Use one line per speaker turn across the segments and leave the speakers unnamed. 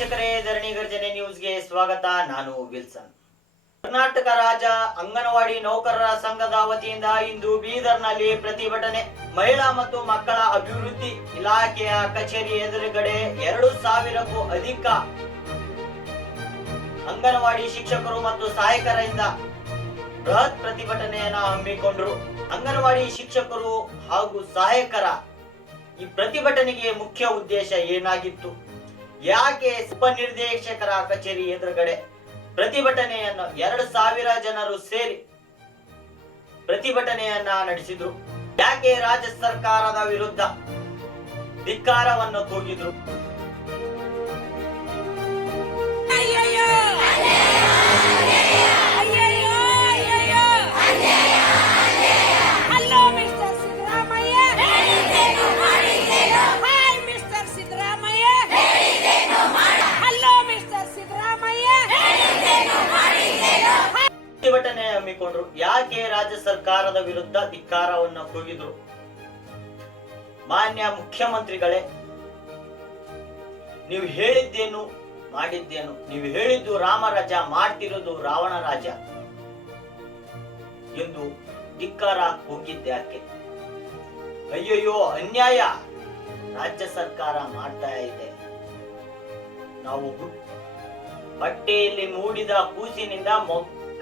ವೀಕ್ಷಕರೇ, ಧರಣಿ ಗರ್ಜನೆ ನ್ಯೂಸ್ಗೆ ಸ್ವಾಗತ. ನಾನು ವಿಲ್ಸನ್. ಕರ್ನಾಟಕ ರಾಜ್ಯ ಅಂಗನವಾಡಿ ನೌಕರರ ಸಂಘದ ವತಿಯಿಂದ ಇಂದು ಬೀದರ್ನಲ್ಲಿ ಪ್ರತಿಭಟನೆ. ಮಹಿಳಾ ಮತ್ತು ಮಕ್ಕಳ ಅಭಿವೃದ್ಧಿ ಇಲಾಖೆಯ ಕಚೇರಿ ಎದುರುಗಡೆ ಎರಡು ಸಾವಿರಕ್ಕೂ ಅಧಿಕ ಅಂಗನವಾಡಿ ಶಿಕ್ಷಕರು ಮತ್ತು ಸಹಾಯಕರಿಂದ ಬೃಹತ್ ಪ್ರತಿಭಟನೆಯನ್ನ ಹಮ್ಮಿಕೊಂಡರು. ಅಂಗನವಾಡಿ ಶಿಕ್ಷಕರು ಹಾಗೂ ಸಹಾಯಕರ ಈ ಪ್ರತಿಭಟನೆಗೆ ಮುಖ್ಯ ಉದ್ದೇಶ ಏನಾಗಿತ್ತು? ಯಾಕೆ ಉಪನಿರ್ದೇಶಕರ ಕಚೇರಿ ಎದುರುಗಡೆ ಪ್ರತಿಭಟನೆಯನ್ನು ಎರಡು ಸಾವಿರ ಜನರು ಸೇರಿ ಪ್ರತಿಭಟನೆಯನ್ನ ನಡೆಸಿದ್ರು? ಯಾಕೆ ರಾಜ್ಯ ಸರ್ಕಾರದ ವಿರುದ್ಧ ಧಿಕ್ಕಾರವನ್ನು ಕೂಗಿದ್ರು ವಿರುದ್ಧ ಧಿಕ್ಕಾರವನ್ನು ಕೂಗಿದ್ರು. ಮಾನ್ಯ ಮುಖ್ಯಮಂತ್ರಿಗಳೇ, ನೀವು ಹೇಳಿದ್ದೇನು ಮಾಡಿದ್ದೇನು? ನೀವು ಹೇಳಿದ್ದು ರಾಮರಾಜ ಮಾಡ್ತಿರೋದು ರಾವಣ ರಾಜ ಎಂದು ಧಿಕ್ಕಾರ ಕೂಗಿದ್ದ್ಯಾಕೆ ಅಯ್ಯಯ್ಯೋ, ಅನ್ಯಾಯ ರಾಜ್ಯ ಸರ್ಕಾರ ಮಾಡ್ತಾ ಇದೆ. ನಾವು ಬಟ್ಟೆಯಲ್ಲಿ ಮೂಡಿದ ಕೂಸಿನಿಂದ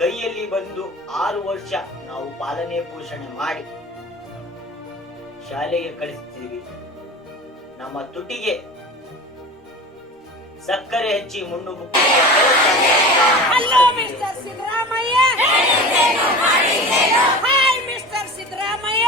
ಕೈಯಲ್ಲಿ ಬಂದು ಆರು ವರ್ಷ ನಾವು ಪಾಲನೆ ಪೋಷಣೆ ಮಾಡಿ ಶಾಲೆಗೆ ಕಳಿಸ್ತೀವಿ. ನಮ್ಮ ತುಟಿಗೆ ಸಕ್ಕರೆ ಹಚ್ಚಿ ಮುಣ್ಣು
ಸಿದ್ದರಾಮಯ್ಯ.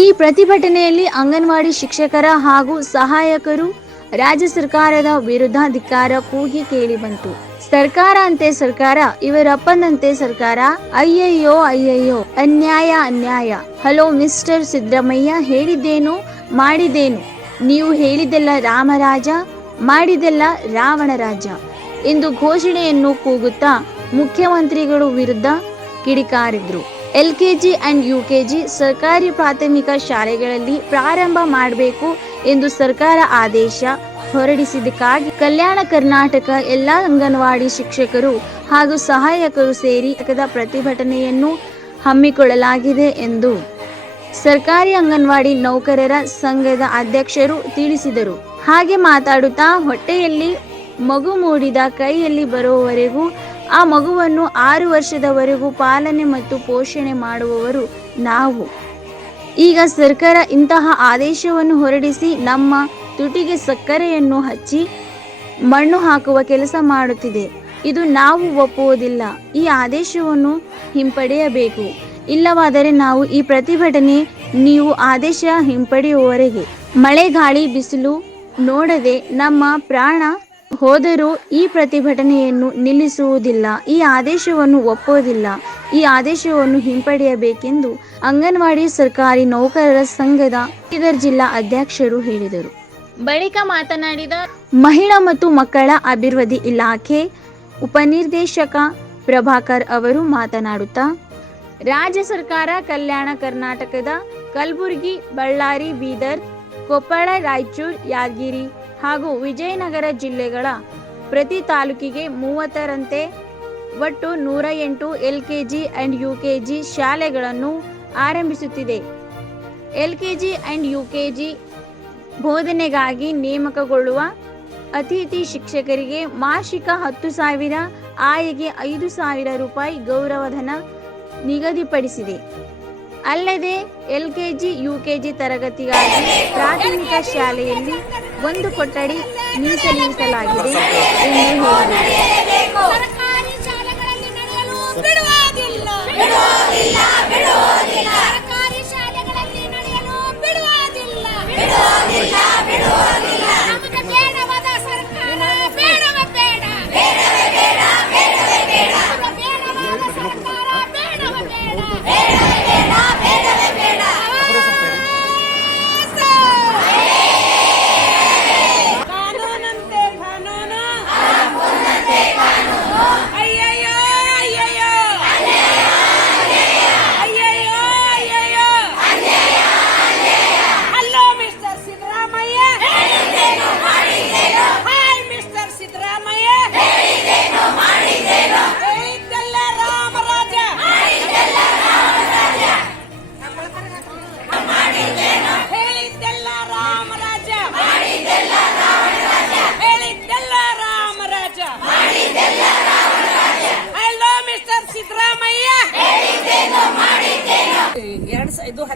ಈ ಪ್ರತಿಭಟನೆಯಲ್ಲಿ ಅಂಗನವಾಡಿ ಶಿಕ್ಷಕರ ಹಾಗೂ ಸಹಾಯಕರು ರಾಜ್ಯ ಸರ್ಕಾರದ ವಿರುದ್ಧ ಧಿಕ್ಕಾರ ಕೂಗಿ ಕೇಳಿಬಂತು ಸರ್ಕಾರ ಅಂತೆ ಸರ್ಕಾರ, ಇವರಪ್ಪನಂತೆ ಸರ್ಕಾರ, ಅಯ್ಯಯ್ಯೋ ಅಯ್ಯಯ್ಯೋ, ಅನ್ಯಾಯ ಅನ್ಯಾಯ. ಹಲೋ ಮಿಸ್ಟರ್ ಸಿದ್ದರಾಮಯ್ಯ, ಹೇಳಿದ್ದೇನು? ಮಾಡಿದ್ದೇನು? ನೀವು ಹೇಳಿದೆಲ್ಲ ರಾಮರಾಜ ಮಾಡಿದೆಲ್ಲ ರಾವಣ ರಾಜ ಎಂದು ಘೋಷಣೆಯನ್ನು ಕೂಗುತ್ತಾ ಮುಖ್ಯಮಂತ್ರಿಗಳು ವಿರುದ್ಧ ಕಿಡಿಕಾರಿದ್ರು. ಎಲ್ಕೆಜಿ ಅಂಡ್ ಯುಕೆಜಿ ಸರ್ಕಾರಿ ಪ್ರಾಥಮಿಕ ಶಾಲೆಗಳಲ್ಲಿ ಪ್ರಾರಂಭ ಮಾಡಬೇಕು ಎಂದು ಸರ್ಕಾರ ಆದೇಶ ಹೊರಡಿಸಿದ್ದಕ್ಕಾಗಿ ಕಲ್ಯಾಣ ಕರ್ನಾಟಕ ಎಲ್ಲ ಅಂಗನವಾಡಿ ಶಿಕ್ಷಕರು ಹಾಗೂ ಸಹಾಯಕರು ಸೇರಿ ಪ್ರತಿಭಟನೆಯನ್ನು ಹಮ್ಮಿಕೊಳ್ಳಲಾಗಿದೆ ಎಂದು ಸರ್ಕಾರಿ ಅಂಗನವಾಡಿ ನೌಕರರ ಸಂಘದ ಅಧ್ಯಕ್ಷರು ತಿಳಿಸಿದರು. ಹಾಗೆ ಮಾತಾಡುತ್ತಾ ಹೊಟ್ಟೆಯಲ್ಲಿ ಮಗು ಮೂಡಿದ ಕೈಯಲ್ಲಿ ಬರುವವರೆಗೂ ಆ ಮಗುವನ್ನು ಆರು ವರ್ಷದವರೆಗೂ ಪಾಲನೆ ಮತ್ತು ಪೋಷಣೆ ಮಾಡುವವರು ನಾವು. ಈಗ ಸರ್ಕಾರ ಇಂತಹ ಆದೇಶವನ್ನು ಹೊರಡಿಸಿ ನಮ್ಮ ತುಟಿಗೆ ಸಕ್ಕರೆಯನ್ನು ಹಚ್ಚಿ ಮಣ್ಣು ಹಾಕುವ ಕೆಲಸ ಮಾಡುತ್ತಿದೆ. ಇದು ನಾವು ಒಪ್ಪುವುದಿಲ್ಲ. ಈ ಆದೇಶವನ್ನು ಹಿಂಪಡೆಯಬೇಕು. ಇಲ್ಲವಾದರೆ ನಾವು ಈ ಪ್ರತಿಭಟನೆ, ನೀವು ಆದೇಶ ಹಿಂಪಡೆಯುವವರೆಗೆ. ಮಳೆ ಗಾಳಿ ಬಿಸಿಲು ನೋಡದೆ ನಮ್ಮ ಪ್ರಾಣ ಹೋದರೂ ಈ ಪ್ರತಿಭಟನೆಯನ್ನು ನಿಲ್ಲಿಸುವುದಿಲ್ಲ ಈ ಆದೇಶವನ್ನು ಒಪ್ಪುವುದಿಲ್ಲ ಈ ಆದೇಶವನ್ನು ಹಿಂಪಡೆಯಬೇಕೆಂದು ಅಂಗನವಾಡಿ ಸರ್ಕಾರಿ ನೌಕರರ ಸಂಘದ ಬೀದರ್ ಜಿಲ್ಲಾ ಅಧ್ಯಕ್ಷರು ಹೇಳಿದರು. ಬಳಿಕ ಮಾತನಾಡಿದ ಮಹಿಳಾ ಮತ್ತು ಮಕ್ಕಳ ಅಭಿವೃದ್ಧಿ ಇಲಾಖೆ ಉಪನಿರ್ದೇಶಕ ಪ್ರಭಾಕರ್ ಅವರು ಮಾತನಾಡುತ್ತಾ ರಾಜ್ಯ ಸರ್ಕಾರ ಕಲ್ಯಾಣ ಕರ್ನಾಟಕದ ಕಲಬುರಗಿ ಬಳ್ಳಾರಿ ಬೀದರ್ ಕೊಪ್ಪಳ ರಾಯಚೂರು ಯಾದಗಿರಿ ಹಾಗೂ ವಿಜಯನಗರ ಜಿಲ್ಲೆಗಳ ಪ್ರತಿ ತಾಲೂಕಿಗೆ ಮೂವತ್ತರಂತೆ ಒಟ್ಟು ನೂರ ಎಂಟು L K G and U K G ಶಾಲೆಗಳನ್ನು ಆರಂಭಿಸುತ್ತಿದೆ. L K G and U K G ಬೋಧನೆಗಾಗಿ ನೇಮಕಗೊಳ್ಳುವ ಅತಿಥಿ ಶಿಕ್ಷಕರಿಗೆ ಮಾಸಿಕ ಹತ್ತು ಸಾವಿರ, ಆಯಗೆ ಐದು ಸಾವಿರ ರೂಪಾಯಿ ಗೌರವಧನ ನಿಗದಿಪಡಿಸಿದೆ. ಅಲ್ಲದೆ ಎಲ್ಕೆಜಿ ಯುಕೆಜಿ ತರಗತಿಗಾಗಿ ಪ್ರಾಥಮಿಕ ಶಾಲೆಯಲ್ಲಿ ಒಂದು ಕೊಠಡಿ ಮೀಸಲಿರಿಸಲಾಗಿದೆ ಎಂದು ಹೇಳಿದರು.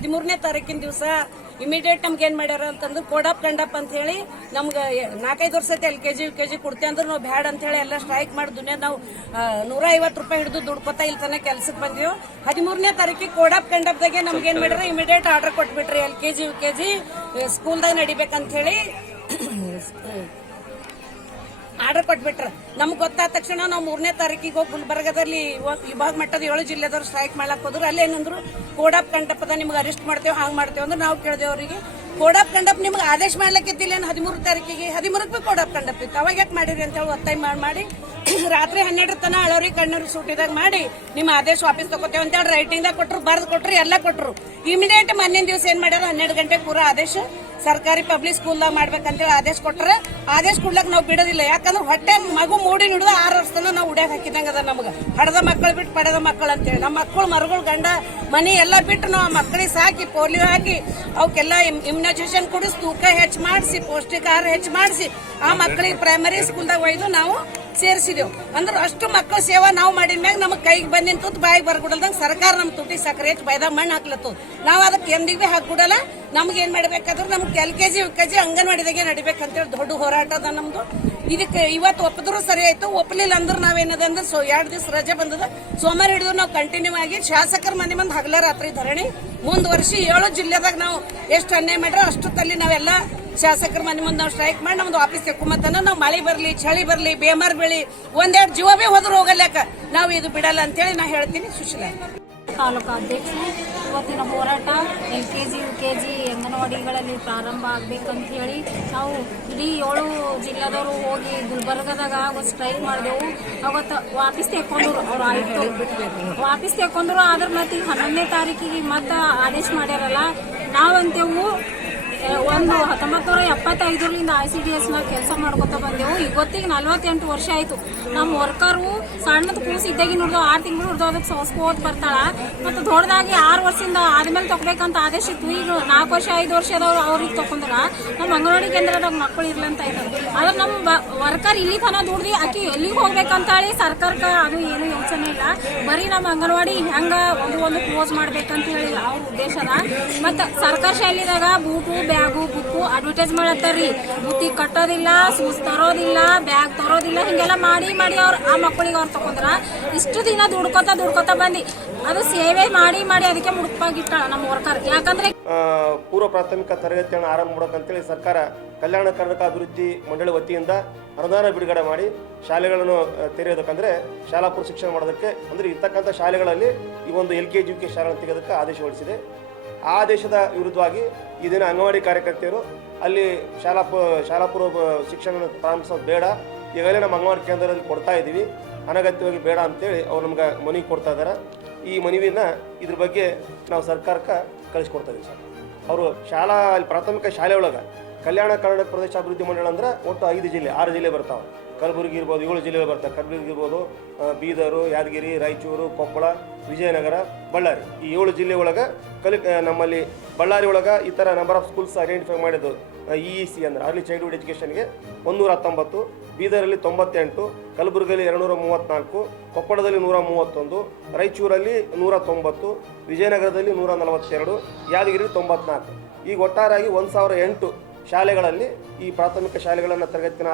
ಹದಿಮೂರನೇ ತಾರೀಕಿನ ದಿವಸ ಇಮಿಡಿಯೇಟ್ ನಮ್ಗೆ ಏನ್ ಮಾಡ್ಯಾರ ಅಂತಂದ್ರೆ ಕೊಡಪ್ ಕಂಡಪ್ ಅಂತ ಹೇಳಿ ನಮ್ಗೆ ನಾಲ್ಕೈದು ವರ್ಷ ಎಲ್ ಕೆಜಿ ಯು ಕೆಜಿ ಕೊಡ್ತೇವೆ ಅಂದ್ರೆ ನಾವು ಬ್ಯಾಡ್ ಅಂತ ಹೇಳಿ ಎಲ್ಲ ಸ್ಟ್ರೈಕ್ ಮಾಡಿ ದುನಿಯಾ ನಾವು ನೂರ ಐವತ್ತು ರೂಪಾಯಿ ಹಿಡಿದು ದುಡ್ಕೊತಾ ಇಲ್ಲಿ ತನಕ ಕೆಲ್ಸಕ್ಕೆ ಬಂದೀವಿ. ಹದಿಮೂರನೇ ತಾರೀಕಿಗೆ ಕೊಡಪ್ ಕಂಡಪ್ದಾಗೆ ನಮ್ಗೆ ಏನ್ ಮಾಡ್ಯಾರ immediate order ಕೊಟ್ಬಿಟ್ರಿ L K G U K G ಸ್ಕೂಲ್ದಾಗ ನಡಿಬೇಕಂತ ಹೇಳಿ ಆರ್ಡರ್ ಕೊಟ್ಬಿಟ್ರ. ನಮ್ಗೆ ಗೊತ್ತಾದ ತಕ್ಷಣ ನಾವು ಮೂರನೇ ತಾರೀಕಿಗೆ ಹೋಗಿ ಗುಲ್ಬರ್ಗದಲ್ಲಿ ವಿಭಾಗ ಮಟ್ಟದ ಏಳು ಜಿಲ್ಲೆದವ್ರು ಸ್ಟ್ರೈಕ್ ಮಾಡಕ್ ಹೋದ್ರು. ಅಲ್ಲೇನಂದ್ರು ಕೋಡ್ ಆಫ್ ಕಂಡಪದ ನಿಮ್ಗೆ ಅರೆಸ್ಟ್ ಮಾಡ್ತೇವೆ, ಹಾಂಗ್ ಮಾಡ್ತೇವೆ ಅಂದ್ರೆ ನಾವು ಕೇಳಿದೆವು ಅವರಿಗೆ. ಕೋಡ್ ಆಫ್ ಕಂಡಪ್ ನಿಮ್ಗೆ ಆದೇಶ ಮಾಡ್ಲಕ್ಕಿದ್ದಿಲ್ಲ ಏನು ಹದಿಮೂರು ತಾರೀಕಿಗೆ? ಹದಿಮೂರಕ್ಕೆ ಭೀ ಕೋಡ್ ಕಂಡಪ್ ಇತ್ತು. ಅವಾಗ ಯಾಕೆ ಮಾಡಿರಿ ಅಂತ ಹೇಳಿ ಒತ್ತಾಯ ಮಾಡಿ ಮಾಡಿ, ರಾತ್ರಿ ಹನ್ನೆರಡರ ತನ ಅಳೋರಿ ಕಣ್ಣರು ಸೂಟಿದಾಗ ಮಾಡಿ ನಿಮ್ಮ ಆದೇಶ ವಾಪಸ್ ತಗೋತೇವೆ ಅಂತ ಹೇಳಿ ರೈಟಿಂಗ್ದಾಗ ಕೊಟ್ಟರು ಬರ್ದು ಕೊಟ್ಟರು ಎಲ್ಲ ಕೊಟ್ಟರು ಇಮಿಡಿಯೇಟ್ ಮೊನ್ನೆ ದಿವಸ ಏನು ಮಾಡ್ಯಾರ? ಹನ್ನೆರಡು ಗಂಟೆ ಪೂರ ಆದೇಶ ಸರ್ಕಾರಿ ಪಬ್ಲಿಕ್ ಸ್ಕೂಲ್ದಾಗ ಮಾಡ್ಬೇಕಂತೇಳಿ ಆದೇಶ ಕೊಟ್ಟರೆ ಆದೇಶ ಕೊಡ್ಲಕ್ ನಾವು ಬಿಡೋದಿಲ್ಲ. ಯಾಕಂದ್ರೆ ಹೊಟ್ಟೆ ಮಗು ಮೂಡಿ ಹಿಡಿದು ಆರು ವರ್ಷದನ ನಾವು ಉಡ್ಯಾಕ ಹಾಕಿದಂಗ ಅದ ನಮಗೆ. ಹಡದ ಮಕ್ಕಳು ಬಿಟ್ಟು ಪಡೆದ ಮಕ್ಕಳು ಅಂತೇಳಿ. ನಮ್ಮ ಮಕ್ಕಳು, ಮರುಗಳು, ಗಂಡ, ಮನಿ ಎಲ್ಲ ಬಿಟ್ಟು ನಾವು ಆ ಮಕ್ಕಳಿಗೆ ಸಾಕಿ, ಪೋಲಿಯೋ ಹಾಕಿ ಅವಕ್ಕೆಲ್ಲ ಇಮ್ಯುನೈಸೇಷನ್ ಕೊಡಿಸಿ ತೂಕ ಹೆಚ್ಚು ಮಾಡಿಸಿ ಪೌಷ್ಟಿಕ ಆಹಾರ ಹೆಚ್ಚು ಮಾಡಿಸಿ, ಆ ಮಕ್ಕಳಿಗೆ ಪ್ರೈಮರಿ ಸ್ಕೂಲ್ದಾಗ ಒಯ್ದು ನಾವು ಸೇರಿಸಿದೆವು. ಅಂದ್ರೆ ಅಷ್ಟು ಮಕ್ಕಳ ಸೇವಾ ನಾವು ಮಾಡಿದ ಮ್ಯಾಗ ನಮಗೆ ಕೈಗೆ ಬಂದಿನ ನಿಂತು ಬಾಯಿಗೆ ಬರ್ಬಿಡಲ್ದಂಗೆ ಸರ್ಕಾರ ನಮ್ಮ ತುಟಿ ಸಕ್ಕರೆ ಬೈದಾಗ ಮಣ್ಣು ಹಾಕ್ಲತ್ತು. ನಾವು ಅದಕ್ಕೆ ಎಂದಿಗೂ ಹಾಕ್ಬಿಡಲ್ಲ ನಮ್ಗೆ ಏನು ಮಾಡ್ಬೇಕಾದ್ರೆ ನಮ್ಗೆ L K G, U K G ಅಂಗನವಾಡಿದಾಗೆ ನಡಿಬೇಕಂತೇಳಿ ದೊಡ್ಡ ಹೋರಾಟ ಅದ ನಮ್ದು. ಇದಕ್ಕೆ ಇವತ್ತು ಒಪ್ಪಿದ್ರು ಸರಿ ಆಯ್ತು ಒಪ್ಪಲಿಲ್ಲ ಅಂದ್ರೆ ನಾವೇನದ ಅಂದ್ರೆ ಸೊ ಎರಡು ದಿವಸ ರಜೆ ಬಂದದ. ಸೋಮವಾರ ಹಿಡಿದು ನಾವು ಕಂಟಿನ್ಯೂ ಆಗಿ ಶಾಸಕರ ಮನೆ ಮುಂದೆ ಹಗಲ ರಾತ್ರಿ ಧರಣಿ. ಮುಂದುವರ್ಸಿ ಏಳು ಜಿಲ್ಲೆದಾಗ ನಾವು ಎಷ್ಟು ಅನ್ಯಾಯ ಮಾಡ್ರೆ ತಲ್ಲಿ ನಾವೆಲ್ಲ ಶಾಸಕರ ಮನೆ ಮುಂದೆ ನಾವು ಸ್ಟ್ರೈಕ್ ಮಾಡಿ ನಮ್ದು ಆಫೀಸ್ ತೆಕ್ಕೊಂಬತ್ತನ ನಾವು ಮಳೆ ಬರಲಿ, ಚಳಿ ಬರಲಿ, ಬೇಮಾರ್ ಬೆಳಿ, ಒಂದೆರಡು ಜೀವ ಭೀ ಹೋದ್ರು ಹೋಗಲ್ಯಾಕ ನಾವು ಇದು ಬಿಡಲ್ಲ ಅಂತೇಳಿ ನಾ ಹೇಳ್ತೀನಿ ಸುಶೀಲ.
ತಾಲೂಕು ಅಧ್ಯಕ್ಷ, ಇವತ್ತಿನ ಹೋರಾಟ L K G U K G ಅಂಗನವಾಡಿಗಳಲ್ಲಿ ಪ್ರಾರಂಭ ಆಗ್ಬೇಕಂತ ಹೇಳಿ ನಾವು ಇಡೀ ಏಳು ಜಿಲ್ಲಾದವರು ಹೋಗಿ ಗುಲ್ಬರ್ಗದಾಗ ಅವತ್ತು ಸ್ಟ್ರೈಕ್ ಮಾಡಿದೆವು. ಅವತ್ತು ವಾಪಸ್ ತೆಕ್ಕೊಂಡ್ರು ಅವ್ರು ಆಯ್ತು. ವಾಪಸ್ ತೆಕ್ಕೊಂಡ್ರು, ಆದ್ರೆ ಮತ್ತೆ ಈಗ ಹನ್ನೊಂದನೇ ತಾರೀಕಿಗೆ ಮತ್ತೆ ಆದೇಶ ಮಾಡ್ಯಾರಲ್ಲ, ನಾವಂತೇವು ಒಂದು ಹತ್ತೊಂಬತ್ತು ನೂರ ಎಪ್ಪತ್ತೈದರಿಂದ ಐ ಸಿ ಡಿ ಎಸ್ ನಾಗ ಕೆಲಸ ಮಾಡ್ಕೊತ ಬಂದೆವು. ಇವತ್ತಿಗೆ ನಲ್ವತ್ತೆಂಟು ವರ್ಷ ಆಯ್ತು. ನಮ್ಮ ವರ್ಕರು ಸಣ್ಣದ ಕೂಸು ಇದ್ದಾಗಿ ನೋಡ್ದು ಆರು ತಿಂಗಳು ಹಿಡ್ದು ಅದಕ್ಕೆ ಸೋಸ್ಕೋತ್ ಬರ್ತಾಳ. ಮತ್ತು ದೊಡ್ಡದಾಗಿ ಆರು ವರ್ಷದಿಂದ ಆದ್ಮೇಲೆ ತೊಗೊಬೇಕಂತ ಆದೇಶ ಇತ್ತು. ಈಗ ನಾಲ್ಕು ವರ್ಷ, ಐದು ವರ್ಷದವರು ಅವ್ರಿಗೆ ತೊಗೊಂಡ್ರ. ನಮ್ಮ ಅಂಗನವಾಡಿ ಕೇಂದ್ರದಾಗ ಮಕ್ಕಳು ಇರ್ಲಂತ ಇದ್ದಾರೆ ಆದ್ರೆ ನಮ್ಮ ವರ್ಕರ್ ಇಲ್ಲಿ ತನ ದುಡ್ದು ಆಕಿ ಎಲ್ಲಿಗೆ ಹೋಗ್ಬೇಕಂತ ಹೇಳಿ ಸರ್ಕಾರಕ್ಕೆ ಅದು ಏನು ಯೋಚನೆ ಇಲ್ಲ. ಬರೀ ನಮ್ಮ ಅಂಗನವಾಡಿ ಹೆಂಗ ಒಂದು ಒಂದು ಕ್ಲೋಸ್ ಮಾಡ್ಬೇಕಂತ ಹೇಳಿ ಅವ್ರ ಉದ್ದೇಶ ಅದ ಮತ್ತ ಸರ್ಕಾರ ಶಾಲಿದಾಗ ಬೂಟು ಬ್ಯಾಗು, ಬುಕ್ಕು ಅಡ್ವರ್ಟೈಸ್ ಮಾಡತ್ತಾರ್ರಿ ಬುತ್ತಿ ಕಟ್ಟೋದಿಲ್ಲ ಸೂಸ್ ತರೋದಿಲ್ಲ ಬ್ಯಾಗ್ ತರೋದಿಲ್ಲ, ಹಿಂಗೆಲ್ಲ ಮಾಡಿ ಮಾಡಿ ಅವ್ರು, ಆ ಮಕ್ಕಳಿಗೆ ಅವ್ರು ತಗೊಂಡ್ರ ಇಷ್ಟು ದಿನ ದುಡ್ಕೊತ ದುಡ್ಕೊತ ಬಂದಿ. ಅದು ಸೇವೆ ಮಾಡಿ ಮಾಡಿ ಅದಕ್ಕೆ ಮುಡುಪಾಗಿಟ್ಟ ನಮ್ಮ ವರ್ಕರ್ ಯಾಕಂದ್ರೆ
ಪೂರ್ವ ಪ್ರಾಥಮಿಕ ತರಗತಿಯನ್ನು ಆರಂಭ ಮಾಡೋಕಂತೇಳಿ ಸರ್ಕಾರ ಕಲ್ಯಾಣ ಕರ್ನಾಟಕ ಅಭಿವೃದ್ಧಿ ಮಂಡಳಿ ವತಿಯಿಂದ ಅನುದಾನ ಬಿಡುಗಡೆ ಮಾಡಿ ಶಾಲೆಗಳನ್ನು ತೆರೆಯೋದಕ್ಕಂದ್ರೆ ಶಾಲಾ ಶಿಕ್ಷಣ ಮಾಡೋದಕ್ಕೆ, ಅಂದರೆ ಇರ್ತಕ್ಕಂಥ ಶಾಲೆಗಳಲ್ಲಿ ಈ ಒಂದು L K G U K ಶಾಲೆಗಳನ್ನು ತೆಗೆಯೋದಕ್ಕೆ ಆದೇಶ ಹೊರಡಿಸಿದೆ. ಆದೇಶದ ವಿರುದ್ಧವಾಗಿ ಈ ದಿನ ಅಂಗನವಾಡಿ ಕಾರ್ಯಕರ್ತೆಯರು ಅಲ್ಲಿ ಶಾಲಾ ಶಾಲಾ ಪೂರ್ವ ಶಿಕ್ಷಣ ಪ್ರಾರಂಭಿಸೋದು ಬೇಡ. ಈಗಾಗಲೇ ನಮ್ಮ ಅಂಗನವಾಡಿ ಕೇಂದ್ರದಲ್ಲಿ ಕೊಡ್ತಾ ಇದ್ದೀವಿ. ಅನಗತ್ಯವಾಗಿ ಬೇಡ ಅಂತೇಳಿ ಅವ್ರು ನಮ್ಗೆ ಮನವಿ ಕೊಡ್ತಾ ಇದ್ದಾರೆ. ಈ ಮನವಿನ ಇದ್ರ ಬಗ್ಗೆ ನಾವು ಸರ್ಕಾರಕ್ಕೆ ಕಳಿಸ್ಕೊಡ್ತಾ ಇದ್ದೀವಿ ಸರ್. ಅವರು ಶಾಲಾ ಅಲ್ಲಿ ಪ್ರಾಥಮಿಕ ಶಾಲೆ ಒಳಗೆ ಕಲ್ಯಾಣ ಕರ್ನಾಟಕ ಪ್ರದೇಶ ಅಭಿವೃದ್ಧಿ ಮಂಡಳ ಅಂದ್ರೆ ಒಟ್ಟು ಐದು ಜಿಲ್ಲೆ ಆರು ಜಿಲ್ಲೆ ಬರ್ತಾವೆ. ಕಲಬುರಗಿ ಇರ್ಬೋದು ಏಳು ಜಿಲ್ಲೆಗಳು ಬರ್ತವೆ. ಕಲಬುರಗಿ ಇರ್ಬೋದು ಆ, ಬೀದರು ಯಾದಗಿರಿ ರಾಯಚೂರು ಕೊಪ್ಪಳ ವಿಜಯನಗರ ಬಳ್ಳಾರಿ ಈ ಏಳು ಜಿಲ್ಲೆ ಒಳಗೆ ಕಲಿ ನಮ್ಮಲ್ಲಿ ಬಳ್ಳಾರಿ ಒಳಗೆ ಈ ಥರ ನಂಬರ್ ಆಫ್ ಸ್ಕೂಲ್ಸ್ ಐಡೆಂಟಿಫೈ ಮಾಡಿದ್ದು ಇ ಇ ಸಿ ಅಂದ್ರೆ, ಅರ್ಲಿ ಚೈಲ್ಡ್ಹುಡ್ ಎಜುಕೇಷನ್ಗೆ ಒಂದೂರ ಹತ್ತೊಂಬತ್ತು, ಬೀದರಲ್ಲಿ ತೊಂಬತ್ತೆಂಟು, ಕಲಬುರಗಿಯಲ್ಲಿ ಎರಡುನೂರ ಮೂವತ್ತ್ನಾಲ್ಕು ಕೊಪ್ಪಳದಲ್ಲಿ ನೂರ ಮೂವತ್ತೊಂದು, ರಾಯಚೂರಲ್ಲಿ ನೂರ ತೊಂಬತ್ತು, ವಿಜಯನಗರದಲ್ಲಿ ನೂರ ನಲವತ್ತೆರಡು ಯಾದಗಿರಿ ತೊಂಬತ್ನಾಲ್ಕು. ಈಗ ಒಟ್ಟಾರಾಗಿ ಒಂದು ಸಾವಿರ ಎಂಟು ಶಾಲೆಗಳಲ್ಲಿ ಈ ಪ್ರಾಥಮಿಕ ಶಾಲೆಗಳನ್ನು ತರಗತಿನ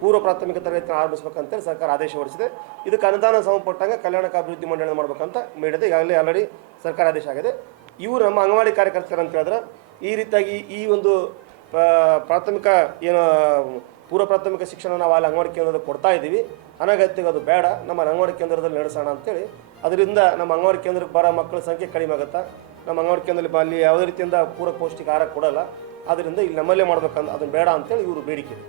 ಪೂರ್ವ ಪ್ರಾಥಮಿಕ ತರಗತಿ ಆರಂಭಿಸಬೇಕಂತೇಳಿ ಸರ್ಕಾರ ಆದೇಶ ಹೊರಡಿಸಿದೆ. ಇದಕ್ಕೆ ಅನುದಾನ ಸಂಬಂಧಪಟ್ಟಂಗೆ ಕಲ್ಯಾಣಕ ಅಭಿವೃದ್ಧಿ ಮಂಡಳಿ ಮಾಡಬೇಕಂತ ಮೇಡಿದೆ ಈಗಾಗಲೇ ಆಲ್ರೆಡಿ ಸರ್ಕಾರ ಆದೇಶ ಆಗಿದೆ. ಇವರು ನಮ್ಮ ಅಂಗನವಾಡಿ ಕಾರ್ಯಕರ್ತರು ಅಂತ ಹೇಳಿದ್ರೆ, ಈ ರೀತಿಯಾಗಿ ಈ ಒಂದು ಪ್ರ- ಪ್ರಾಥಮಿಕ ಏನು, ಪೂರ್ವ ಪ್ರಾಥಮಿಕ ಶಿಕ್ಷಣ ನಾವು ಅಲ್ಲಿ ಅಂಗನವಾಡಿ ಕೇಂದ್ರದಲ್ಲಿ ಕೊಡ್ತಾ ಇದ್ದೀವಿ. ಅನಗತ್ಯಗೆ ಅದು ಬೇಡ. ನಮ್ಮ ಅಂಗನವಾಡಿ ಕೇಂದ್ರದಲ್ಲಿ ನಡೆಸೋಣ ಅಂತೇಳಿ. ಅದರಿಂದ ನಮ್ಮ ಅಂಗನವಾಡಿ ಕೇಂದ್ರಕ್ಕೆ ಬರೋ ಮಕ್ಕಳ ಸಂಖ್ಯೆ ಕಡಿಮೆ ಆಗುತ್ತಾ? ನಮ್ಮ ಅಂಗನವಾಡಿ ಕೇಂದ್ರದಲ್ಲಿ ಅಲ್ಲಿ ಯಾವುದೇ ರೀತಿಯಿಂದ ಪೂರಕ ಪೌಷ್ಟಿಕ ಆಹಾರ ಕೊಡಲ್ಲ. ಆದ್ದರಿಂದ ಇಲ್ಲಿ ನಮ್ಮಲ್ಲೇ ಮಾಡ್ಬೇಕಂತ, ಅದನ್ನು ಬೇಡ ಅಂತೇಳಿ ಇವರು ಬೇಡಿಕೆ